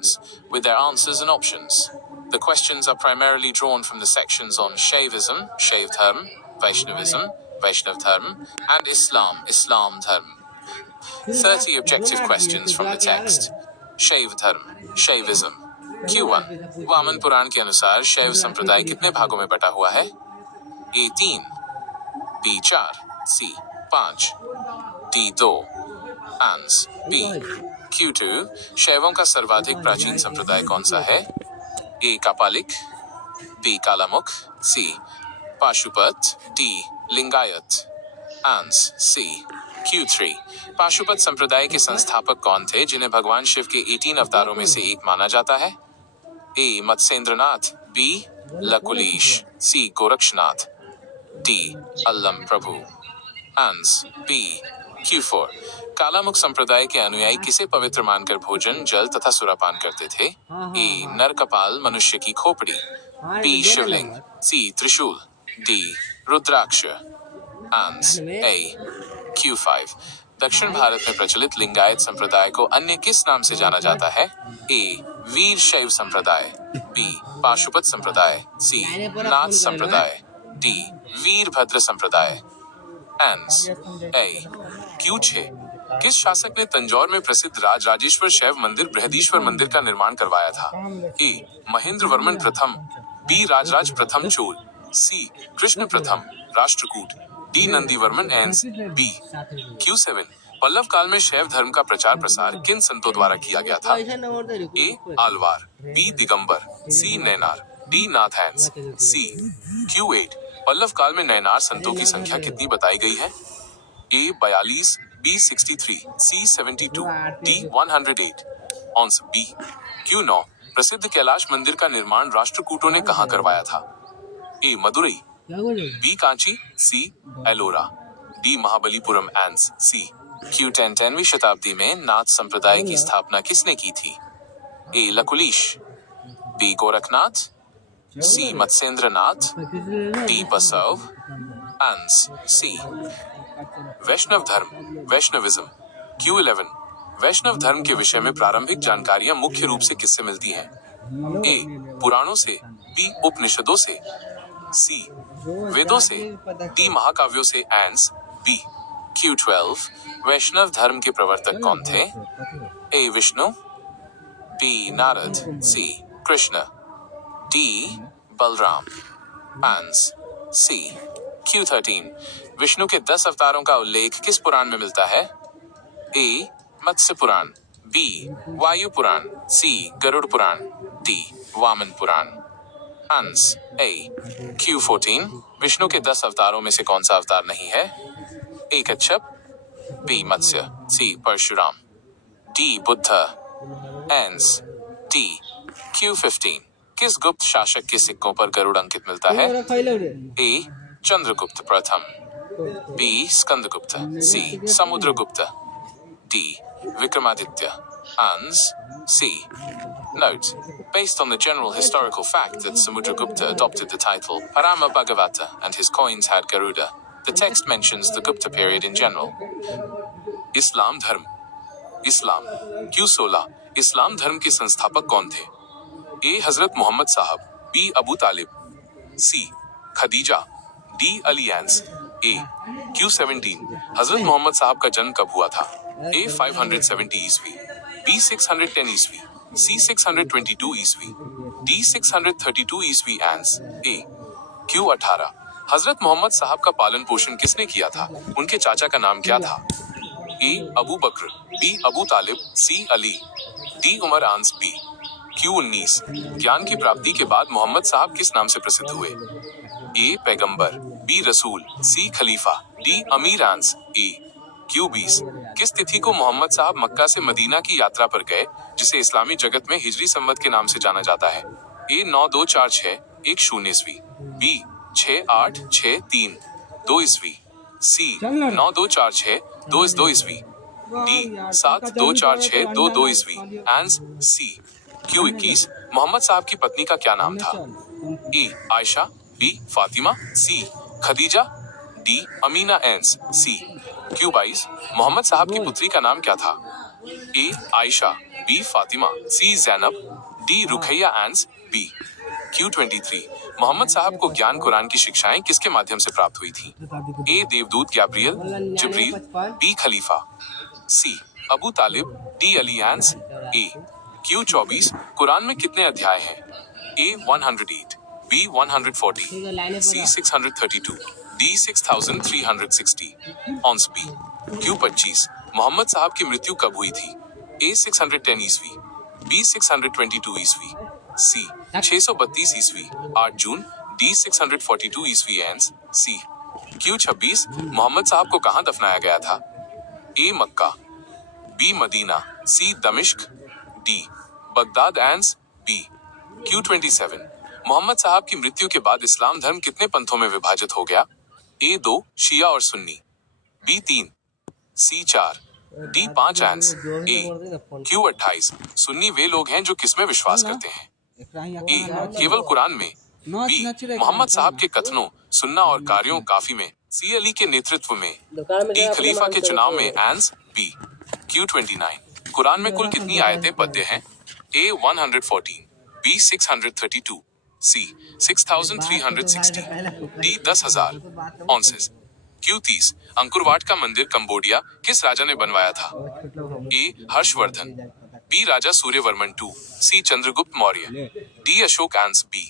questions, with their answers and options. The questions are primarily drawn from the sections on Shaivism, Shaiv Dharm, Vaishnavism, Vaishnav Dharm, and Islam, Islam Dharm. 30 objective questions from the text. शैव धर्म, Shaivism. Q1 Vaman पुराण के अनुसार शैव संप्रदाय कितने भागों में बटा हुआ है? A 3, B 4, C 5, D 2। Answer B। Q2 शैवों का सर्वाधिक प्राचीन संप्रदाय कौन सा है? A Kapalika, B Kalamukha, C Pashupata, D Lingayat. Answer C। Q3 Pashupata संप्रदाय के संस्थापक कौन थे जिन्हें भगवान शिव के 18 अवतारों में से एक माना जाता है? A Matsyendranath, B Lakulisha, C Gorakshanath, D Allama Prabhu. Answer B। Q4 Kalamukha संप्रदाय के अनुयायी किसे पवित्र मानकर भोजन, जल तथा सुरापान करते थे? A नर कपाल, मनुष्य की खोपड़ी, B Shivling, C trishul, D rudraksha. Answer A। Q5 दक्षिण भारत में प्रचलित लिंगायत संप्रदाय को अन्य किस नाम से जाना जाता है? A वीर शैव संप्रदाय, B पाशुपत संप्रदाय, C नाथ संप्रदाय, D वीरभद्र संप्रदाय। Answer A। Q6 किस शासक ने तंजौर में प्रसिद्ध राजराजेश्वर शैव मंदिर बृहदीश्वर मंदिर का निर्माण करवाया था? A महेंद्र वर्मन प्रथम, B राजराज प्रथम चोल, C कृष्ण प्रथम Rashtrakuta, D Nandivarman एंस, B। Q7 Pallav काल में शैव धर्म का प्रचार प्रसार किन संतों द्वारा किया गया था? A Alvar, B Digambar, C Nainar, D नाथैंस, C। Q8 Pallav काल में नैनार संतों की संख्या कितनी बताई गई है? A 42, B 63, C 72, D 108। Answer B। Q9 प्रसिद्ध कैलाश मंदिर का निर्माण राष्ट्रकूटों ने कहां करवाया था? A Madurai, B Kanchi, C Ellora, D Mahabalipuram एंस, C। Q10 10वीं शताब्दी में नाथ संप्रदाय की स्थापना किसने की थी? A Lakulisha, B Gorakhnath, C Matsyendranath, D Basava. Answer C। Vaishnava धर्म, वैष्णविज्म। Q11 वैष्णव धर्म के विषय में प्रारंभिक जानकारियां मुख्य रूप से किससे मिलती हैं? A पुराणों से, B उपनिषदों से, C वेदों से, D महाकाव्यों से एंस, B। Q12 वैष्णव धर्म के प्रवर्तक कौन थे? A Vishnu, B Narad, C Krishna, D Balram. Answer C। Q13 Vishnu के 10 अवतारों का उल्लेख किस पुराण में मिलता है? A Matsya Purana, B Vayu Purana, C Garuda Purana, D Vamana Purana. Answer A। Q14 Vishnu के 10 अवतारों में से कौन सा अवतार नहीं है? A Kachchhapa, B Matsya, C Parashurama, D Buddha. Answer D। Q15 किस गुप्त शासक के सिक्कों पर गरुड़ अंकित मिलता है? A चंद्रगुप्त प्रथम, B Skandagupta, C Samudragupta, D Vikramaditya. Answer C। Note: based on the general historical fact that Samudragupta adopted the title Parama Bhagavata and his coins had Garuda, the text mentions the Gupta period in general. इस्लाम धर्म, इस्लाम। Q16 इस्लाम धर्म के संस्थापक कौन थे? A हजरत मोहम्मद साहब, B Abu Talib, C Khadija, D alliance. A Q17 हजरत मोहम्मद साहब का जन्म कब हुआ था? A 570 ईस्वी, B 610 ईस्वी, C 622 ईस्वी, D 632 ईस्वी। Answer A। Q18 हजरत मोहम्मद साहब का पालन पोषण किसने किया था? उनके चाचा का नाम क्या था? A Abu Bakr, B Abu Talib, C Ali, D Umar. Answer B। Q19 ज्ञान की प्राप्ति के बाद मोहम्मद साहब किस नाम से प्रसिद्ध हुए? A पैगंबर, B रसूल, C खलीफा, D अमीर। Answer A। Q20 किस तिथि को मोहम्मद साहब मक्का से मदीना की यात्रा पर गए, जिसे इस्लामी जगत में हिजरी संवत के नाम से जाना जाता है? A 9246 ईस्वी, B 6863 ईस्वी, C 9246 ईस्वी, D 7246 ईस्वी। Answer C। Q21 Mohammad Sahab की पत्नी का क्या नाम था? A Ayesha, B Fatima, C Khadija, D Amina. Answer C। Q22 Mohammad Sahab की पुत्री का नाम क्या था? A Ayesha, B Fatima, C Zainab, D Ruqaiya ans, B Q23। Mohammad Sahab को ज्ञान कुरान की शिक्षाएं किसके माध्यम से प्राप्त हुई थी? ए देवदूत गैब्रियल, जिब्रील, बी खलीफा, C Abu Talib, D Ali ans, A Q24। Quran में कितने अध्याय हैं? A 108, B 140, C 632, D 6360। Ans B Q25। Mohammad Sahab की मृत्यु कब हुई थी? ए 610 ईस्वी, बी 622 ईस्वी, सी 632 ईस्वी 8 जून, डी 642 ईस्वी एंस, सी Q26। मोहम्मद साहब को कहां दफनाया गया था? ए मक्का, B Medina, C Damascus, D Baghdad ans, B Q27। Mohammad Sahab की मृत्यु के बाद इस्लाम धर्म कितने पंथों में विभाजित हो गया? ए 2 शिया और सुन्नी, बी 3, सी 4, डी 5 एंस, ए Q28। सुन्नी वे लोग हैं जो किसमें विश्वास करते हैं? ए केवल कुरान में, बी मोहम्मद साहब के कथनों, सुन्ना और कार्यों काफी में, सी अली के नेतृत्व में, डी खलीफा के चुनाव में एंस, बी Q29। कुरान में कुल कितनी आयतें पद्य हैं? ए 114, बी 632, सी 6360, डी 10,000 ऑन्सेस। Q30। अंकुरवाट का मंदिर कंबोडिया किस राजा ने बनवाया था? ए हर्षवर्धन, बी राजा सूर्यवर्मन II, सी चंद्रगुप्त मौर्य, डी अशोक एंस, बी